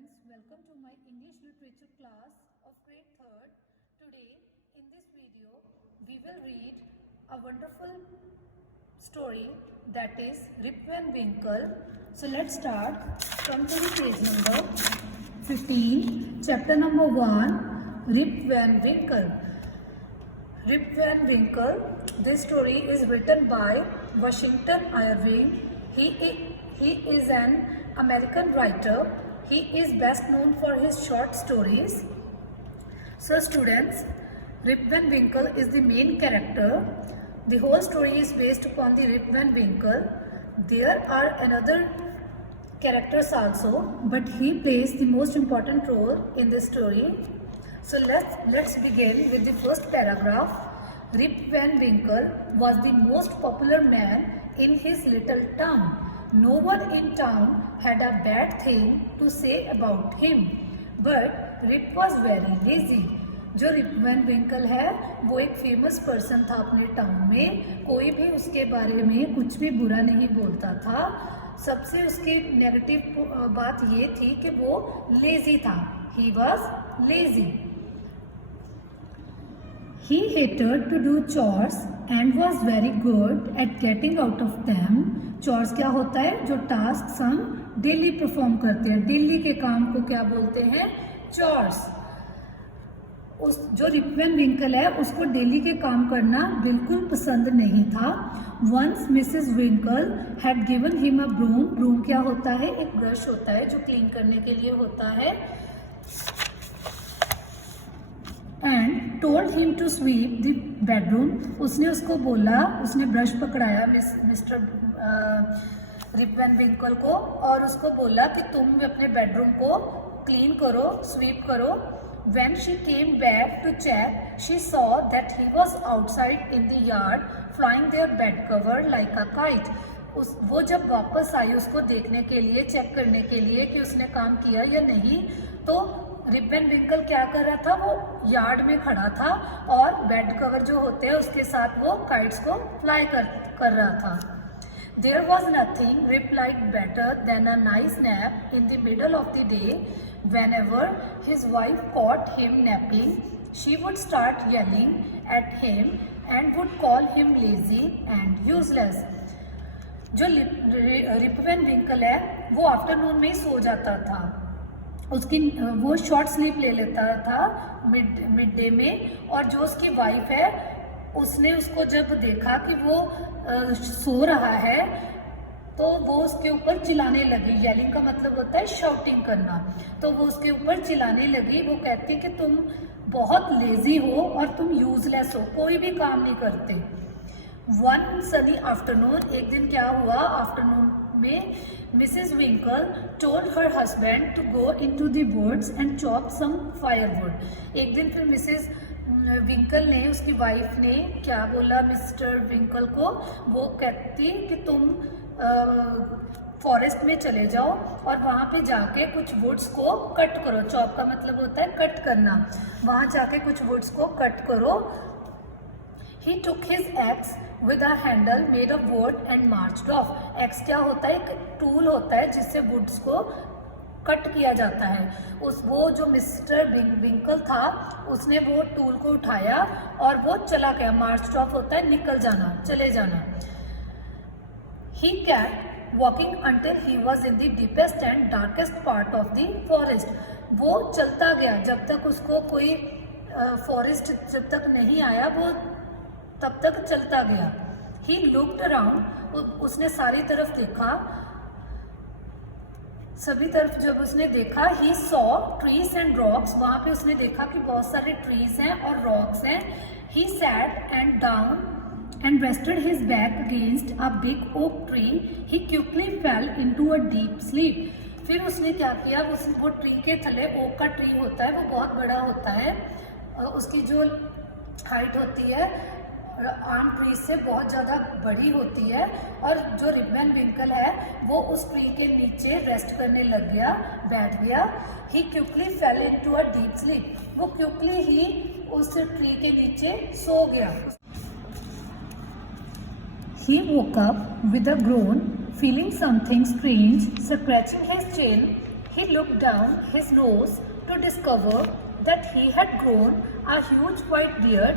students, welcome to my English literature class of grade 3rd. Today in this video we will read a wonderful story that is Rip Van Winkle. So let's start from the page number 15, chapter number 1, Rip Van Winkle. Rip Van Winkle, this story is written by Washington Irving. He is an American writer. He is best known for his short stories. So students, Rip Van Winkle is the main character. The whole story is based upon the Rip Van Winkle. There are another characters also, but he plays the most important role in the story. So let's begin with the first paragraph. Rip Van Winkle was the most popular man in his little town. No one in town had a bad thing to say about him, but Rip was very lazy. जो rib Van विंकल है वो एक famous person था अपने town में. कोई भी उसके बारे में कुछ भी बुरा नहीं बोलता था. सबसे उसकी नेगेटिव बात ये थी कि वो लेजी था. He was lazy. He hated to do chores and was very good at getting out of them. Chores क्या होता है? जो tasks हम डेली परफॉर्म करते हैं. डेली के काम को क्या बोलते हैं? chores. उस जो रिप वैन विंकल है उसको डेली के काम करना बिल्कुल पसंद नहीं था. Once Mrs. Winkle had given him a broom. broom क्या होता है? एक ब्रश होता है जो क्लीन करने के लिए होता है. And told him to sweep the bedroom. उसने उसको बोला, उसने ब्रश पकड़ाया मिस्टर रिप वैन विंकल को और उसको बोला कि तुम अपने बेडरूम को क्लीन करो, स्वीप करो. When she came back to check, she saw that he was outside in the yard flying their bed cover like a kite. वो जब वापस आई उसको देखने के लिए, चेक करने के लिए कि उसने काम किया या नहीं, तो रिप वैन विंकल क्या कर रहा था? वो यार्ड में खड़ा था और बेड कवर जो होते हैं उसके साथ वो काइट्स को फ्लाई कर रहा था. There was nothing Rip liked better than a nice nap in the middle of the day. Whenever his wife caught him napping, she would start yelling at him and would call him lazy and useless. जो rib Van विंकल है वो afternoon में ही सो जाता था. उसकी वो short sleep ले लेता था मिड डे में. और जो उसकी वाइफ है उसने उसको जब देखा कि वो सो रहा है तो वो उसके ऊपर चिल्लाने लगी. येलिंग का मतलब होता है शाउटिंग करना. तो वो उसके ऊपर चिल्लाने लगी. वो कहती कि तुम बहुत लेजी हो और तुम यूजलेस हो, कोई भी काम नहीं करते. वन सनी आफ्टरनून, एक दिन क्या हुआ आफ्टरनून में, Mrs Winkle told her husband to go into the woods and chop some firewood. एक दिन फिर मिसेस विंकल ने, उसकी वाइफ ने क्या बोला मिस्टर विंकल को? वो कहती कि तुम फॉरेस्ट में चले जाओ और वहाँ पे जाके कुछ वुड्स को कट करो. चॉप का मतलब होता है कट करना. वहाँ जाके कुछ वुड्स को कट करो. He took his axe with a handle made of wood and marched off. Axe क्या होता है? एक टूल होता है जिससे वुड्स को कट किया जाता है. वो जो मिस्टर विंकल था उसने वो टूल को उठाया और वो चला गया. मार्च ऑफ होता है निकल जाना, चले जाना. He kept walking until he was in the deepest and darkest part of the forest. वो चलता गया जब तक उसको कोई फॉरेस्ट जब तक नहीं आया, वो तब तक चलता गया. He looked around. उसने सारी तरफ देखा, सभी तरफ जब उसने देखा, he saw trees and rocks. वहाँ पे उसने देखा कि बहुत सारे trees हैं और rocks हैं. He sat and down and rested his back against a big oak tree. He quickly fell into a deep sleep. फिर उसने क्या किया? वो ट्री के थले, ओक का ट्री होता है वो बहुत बड़ा होता है. उसकी जो हाइट होती है आम ट्री से बहुत ज़्यादा बड़ी होती है. और जो रिप वैन विंकल है वो उस ट्री के नीचे रेस्ट करने लग गया, बैठ गया. He quickly fell into a deep sleep. वो क्विकली ही उस ट्री के नीचे सो गया. He woke up with a groan, feeling something strange scratching his chin He looked down his nose to discover that he had grown a huge white beard.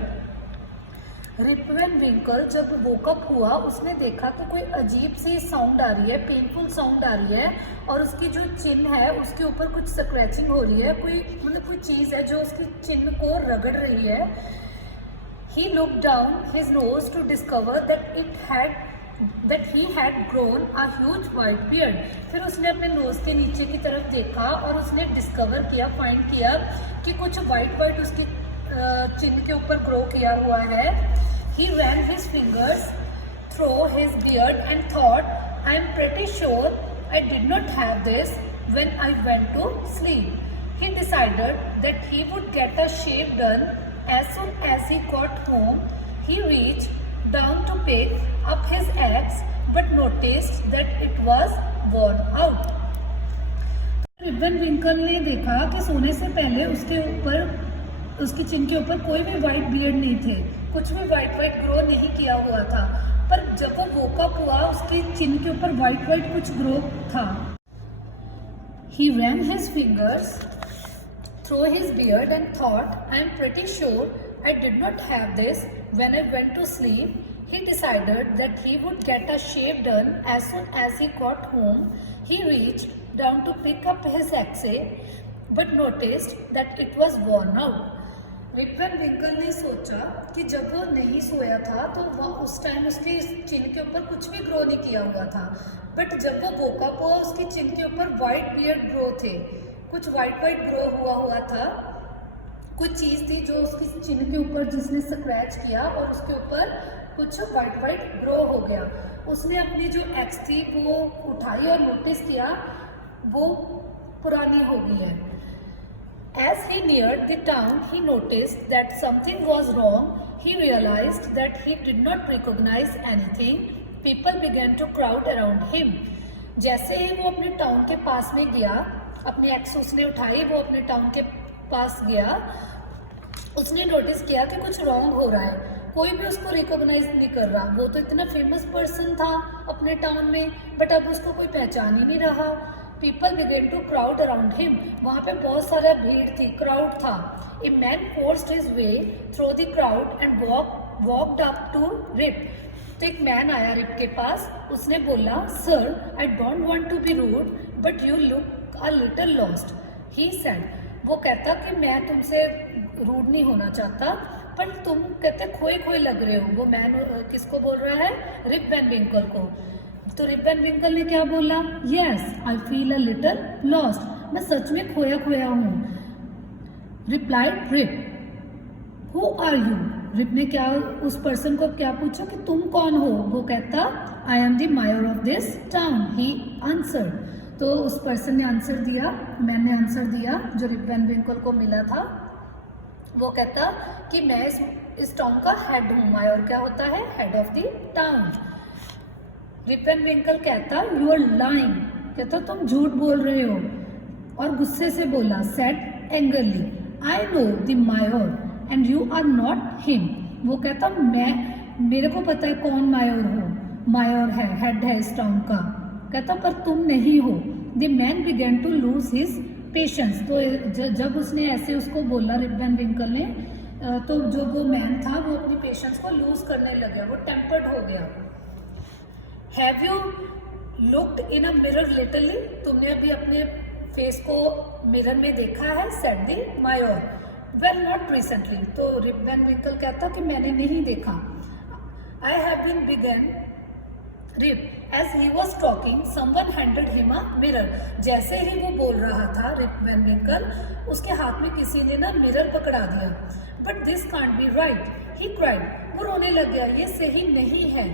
Rip Van Winkle जब woke up हुआ उसने देखा कि कोई अजीब सी sound आ रही है, painful sound आ रही है और उसकी जो चिन है उसके ऊपर कुछ स्क्रैचिंग हो रही है, कोई चीज़ है जो उसकी चिन को रगड़ रही है. He looked down his nose to discover that he had grown a huge white beard. फिर उसने अपने नोज के नीचे की तरफ देखा और उसने डिस्कवर किया, फाइंड किया कि कुछ वाइट उसकी चिन के ऊपर ग्रो किया हुआ है. He ran his fingers through his beard and thought, I am pretty sure I did not have this when I went to sleep. He decided that he would get a shave done as soon as he got home. He reached down to pick up his axe but noticed that it was worn out. Rip Van Winkle ने देखा कि सोने से पहले उसकी चिन के ऊपर कोई भी वाइट बियर्ड नहीं थे, कुछ भी वाइट ग्रो नहीं किया हुआ था. पर जब वो वोकअप हुआ उसकी चिन के ऊपर वाइट कुछ ग्रो था. He ran his fingers through his beard and thought, I am pretty sure I did not have this when I went to sleep. He decided that he would get a shave done as soon as he got home. He reached down to pick up his axe but noticed that it was worn out. Rip Van Winkle ने सोचा कि जब वो नहीं सोया था तो वह उस टाइम उसकी चिन के ऊपर कुछ भी ग्रो नहीं किया हुआ था. बट जब वो वोकअप हुआ उसकी चिन के ऊपर वाइट बियर्ड ग्रो थे, कुछ वाइट ग्रो हुआ था, कुछ चीज़ थी जो उसकी चिन के ऊपर जिसने स्क्रैच किया और उसके ऊपर कुछ वाइट ग्रो हो गया. उसने अपनी जो एक्स थी वो उठाई और नोटिस किया वो पुरानी हो गई है. As he neared the town, he noticed that something was wrong. He realized that he did not recognize anything. People began to crowd around him. जैसे ही वो अपने टाउन के पास में गया, अपनी एक्स उसने उठाई, वो अपने टाउन के पास गया, उसने नोटिस किया कि कुछ रॉन्ग हो रहा है. कोई भी उसको रिकॉग्नाइज नहीं कर रहा. वो तो इतना फेमस पर्सन था अपने टाउन में, बट अब उसको कोई पहचान ही नहीं रहा. People began to crowd around him. वहाँ पे बहुत सारा भीड़ थी, क्राउड था. A man forced his way through the crowd and walked up to Rip. तो एक मैन आया रिप के पास. उसने बोला, Sir, I don't want to be rude, but you look a little lost. He said. वो कहता कि मैं तुमसे रूड नहीं होना चाहता, पर तुम कहते खोए लग रहे हो. वो मैन किसको बोल रहा है? रिप वैन विंकल को. तो रिप वैन विंकल ने क्या बोला? Yes, I feel a little lost. मैं सच में खोया हूँ. Replied Rip. Who are you? Rip ने क्या उस पर्सन को क्या पूछा कि तुम कौन हो? वो कहता, I am the Mayar of this town. He answer. तो उस पर्सन ने आंसर दिया, मैंने आंसर दिया जो रिप वैन विंकल को मिला था. वो कहता कि मैं इस टाउन का हेड हूँ. मायर क्या होता है? Head of the town. Rip Van Winkle कहता, यू आर लाइंग. कहता तुम झूठ बोल रहे हो. और गुस्से से बोला, said angrily, I know the mayor and you are not him. वो कहता मेरे को पता है कौन मायर है, हेड है इस टाउन का. कहता पर तुम नहीं हो. The man began to lose his patience. तो जब उसने ऐसे उसको बोला रिप वैन विंकल ने, तो जो वो मैन था वो अपनी पेशेंस को लूज करने लग गया, वो टेम्पर्ड हो गया. Have you looked in a mirror literally? तुमने अभी अपने फेस को मिरर में देखा है? Said the mayor. Well not recently. तो रिप वैन विंकल कहता कि मैंने नहीं देखा. I have been began Rip. As he was talking someone handed him a mirror. जैसे ही वो बोल रहा था रिप वैन विंकल, उसके हाथ में किसी ने ना मिरर पकड़ा दिया. But this can't be right, he cried. वो रोने लग गया, ये सही नहीं है.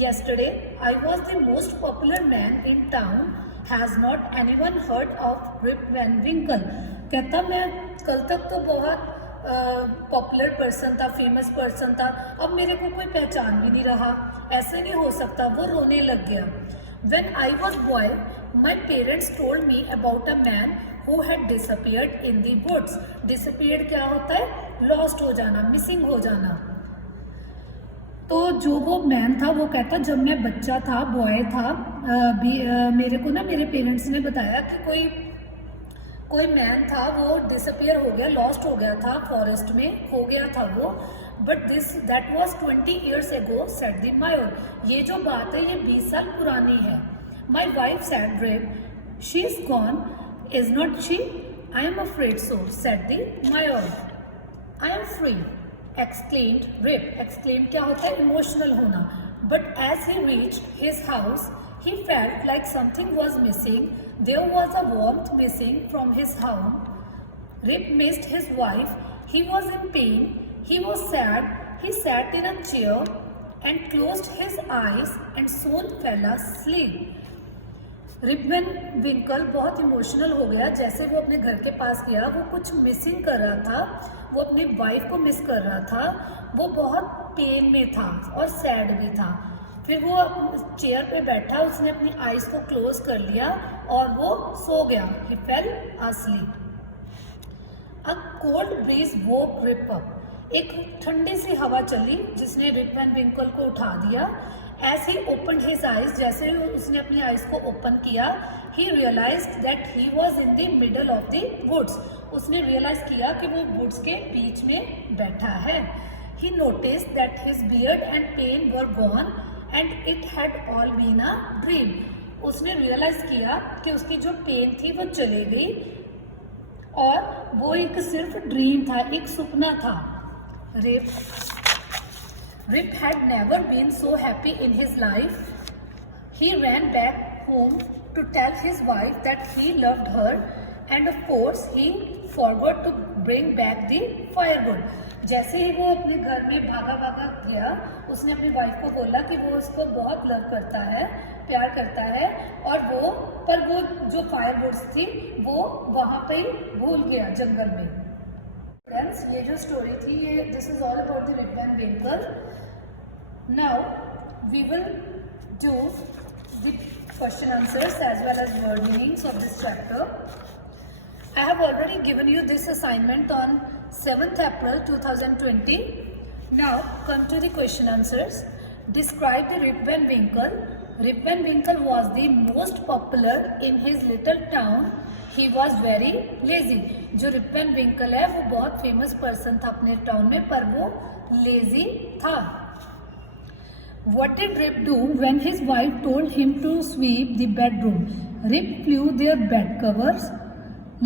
Yesterday, I was the most popular man in town. Has not anyone heard of Rip Van Winkle? कहता मैं कल तक तो बहुत पॉपुलर पर्सन था, फेमस पर्सन था, अब मेरे को कोई पहचान भी नहीं रहा. ऐसे नहीं हो सकता. वो रोने लग गया. When I was boy, my parents told me about a man who had disappeared in the woods. Disappeared क्या होता है? Lost हो जाना, missing हो जाना. तो जो वो मैन था वो कहता जब मैं बच्चा था, बॉय था, मेरे को ना मेरे पेरेंट्स ने बताया कि कोई कोई मैन था, वो डिसअपियर हो गया, लॉस्ट हो गया था, फॉरेस्ट में खो गया था वो. But that was 20 years ago, said the mayor. ये जो बात है ये 20 साल पुरानी है. My wife said, Rip, she is gone, is not she? I am afraid so, said the mayor. I am free, exclaimed Rip. Exclaim क्या होता है? इमोशनल होना. But as he reached his house, he felt like something was missing. There was a warmth missing from his home. Rip missed his wife. He was in pain. He was sad. He sat in a chair and closed his eyes and soon fell asleep. Rip Van Winkle बहुत emotional हो गया. जैसे वो अपने घर के पास गया, वो कुछ मिसिंग कर रहा था, वो अपनी वाइफ को मिस कर रहा था, वो बहुत पेन में था और सैड भी था. फिर वो चेयर पे बैठा, उसने अपनी आईज को क्लोज कर लिया और वो सो गया. He fell asleep. A cold breeze woke Rip up. एक ठंडी सी हवा चली जिसने रिप वैन विंकल को उठा दिया. As he opened his eyes, जैसे ही उसने अपनी आईज को ओपन किया, he realized that he was in the middle of the woods. उसने रियलाइज किया कि वो वुड्स के बीच में बैठा है. He noticed that his beard and pain were gone and it had all been a dream. उसने रियलाइज किया कि उसकी जो पेन थी वो चली गई और वो एक सिर्फ ड्रीम था, एक सपना था. Rip had never been so happy in his life. He ran back home to tell his wife that he loved her, and of course he forgot to bring back the firewood. जैसे ही वो अपने घर में भागा भागा गया, उसने अपनी वाइफ को बोला कि वो उसको बहुत लव करता है, प्यार करता है, और वो जो फायरवुड्स थी वो वहाँ पे ही भूल गया जंगल में. फ्रेंड्स, ये जो स्टोरी थी, ये this is all about the Rip Van Winkle. Now we will do the question answers as well as word meanings of this chapter. I have already given you this assignment on 7th April 2020. Now come to the question answers. Describe the Rip Van Winkle. Rip Van Winkle was the most popular in his little town. He was very lazy. जो rib Van विंकल है वो बहुत famous person था अपने town में, पर वो lazy था. What did Rip do when his wife told him to sweep the bedroom? Rip flew their bed covers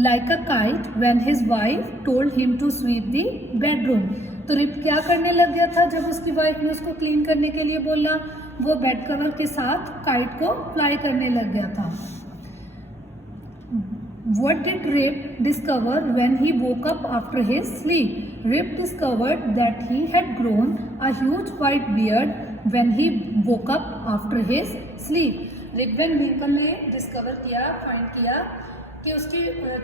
like a kite when his wife told him to sweep the bedroom. तो rib क्या करने लग गया था जब उसकी wife ने उसको क्लीन करने के लिए बोला? वो बेड कवर के साथ काइट को फ्लाई करने लग गया था. What did Rip discover when he woke up after his sleep? Rip discovered that he had grown a huge white beard when he woke up after his sleep. Rip Van Winkle ने discover किया, find किया कि उसकी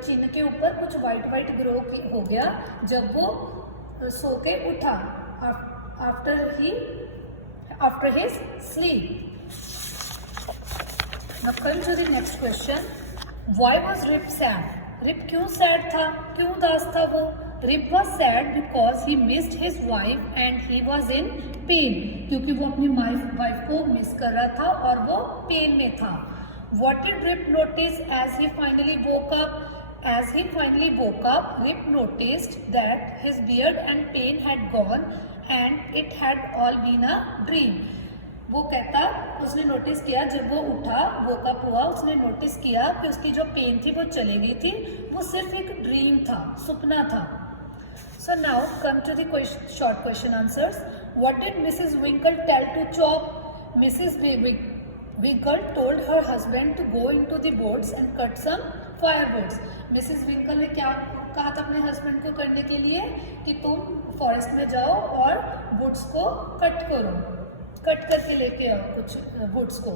चिन्ह के ऊपर कुछ white grow हो गया जब वो सो के उठा, after his sleep. Now come to the next question. Why was Rip sad? Rip क्यों sad था, क्यों उदास था वो? Rip was sad because he missed his wife and he was in pain. क्योंकि वो अपनी वाइफ को मिस कर रहा था और वो पेन में था. What did Rip notice as he finally woke up? As he finally woke up, Rip noticed that his beard and pain had gone and it had all been a dream. वो कहता, उसने notice किया जब वो उठा, woke up हुआ, उसने notice किया कि उसकी जो पेन थी वो चली गई थी, वो सिर्फ एक ड्रीम था, सपना था. So now come to the short question answers. What did Mrs. Winkle tell to Chop? Mrs. Winkle told her husband to go into the woods and cut some firewoods. Mrs. Winkle ने क्या कहा था अपने husband को करने के लिए कि तुम फॉरेस्ट में जाओ और वुड्स को कट करो, कट करके लेके आओ कुछ वुड्स को.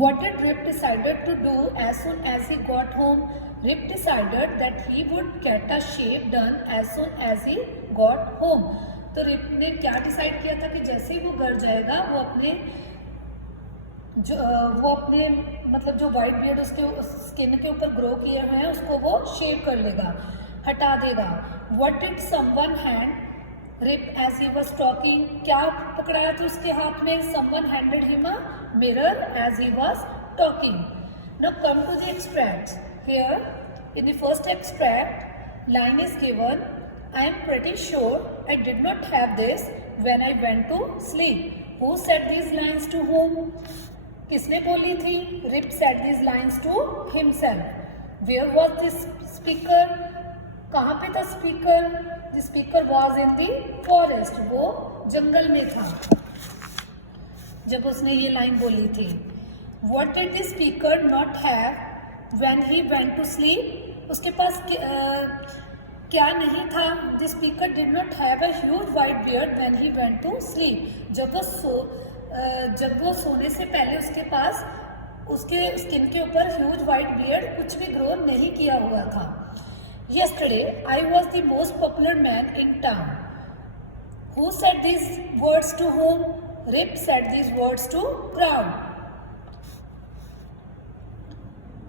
What did Rip decided to do as soon as he got home? Rip decided that he would get a shave done as soon as he got home. तो rib ने क्या decide किया था कि जैसे ही वो घर जाएगा वो अपने मतलब जो वाइट बियर्ड उसके स्किन के ऊपर ग्रो किए हुए हैं उसको वो शेव कर लेगा, हटा देगा. What did someone hand Rip as he was talking? क्या पकड़ाया था उसके हाथ में? Someone handed him a mirror as he was talking. Now come to the extracts. Here In the first extract, line is given, I am pretty sure I did not have this when I went to sleep. Who said these lines to whom? किसने बोली थी? Rip said these lines to himself. Where was this speaker? कहाँ पे था speaker? The speaker was in the forest. वो जंगल में था जब उसने ये लाइन बोली थी. What did the speaker not have when he went to sleep? उसके पास क्या नहीं था? The speaker did not have a huge white beard when he went to sleep. जब वो सोने से पहले उसके पास उसके स्किन के ऊपर ह्यूज वाइट बियर्ड कुछ भी ग्रो नहीं किया हुआ था. Yesterday I was the most popular man in town. Who said these words to whom? Rip said these words to crowd.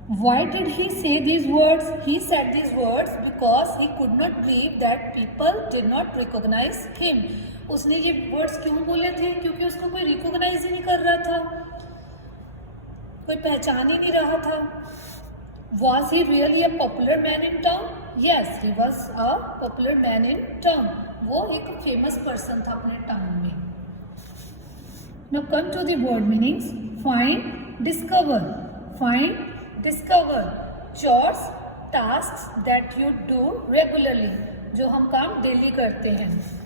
Why did he say these words? He said these words because he could not believe that people did not recognize him. उसने ये words क्यों बोले थे? क्योंकि उसको कोई recognise ही नहीं कर रहा था, कोई पहचान ही नहीं रहा था. Was he really a popular man in town? Yes, he was a popular man in town. वो एक फेमस पर्सन था अपने टाउन में. Now come to the word meanings. Find, discover. Find, discover. Chores, tasks that you do regularly. जो हम काम daily करते हैं.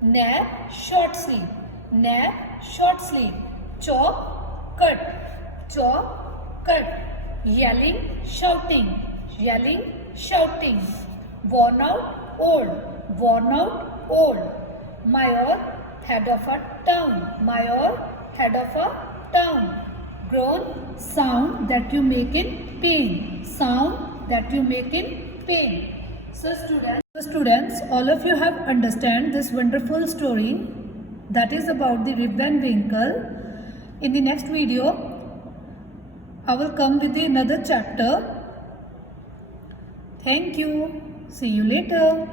Nap, short sleep. Nap, short sleep. Chop, cut. Chop, cut. Yelling, shouting. Yelling, shouting. Worn out, old. Worn out, old. Mayor, head of a town. Mayor, head of a town. Groan, sound that you make in pain. Sound that you make in pain. So students, all of you have understand this wonderful story that is about the Rip Van Winkle. In the next video, I will come with another chapter. Thank you. See you later.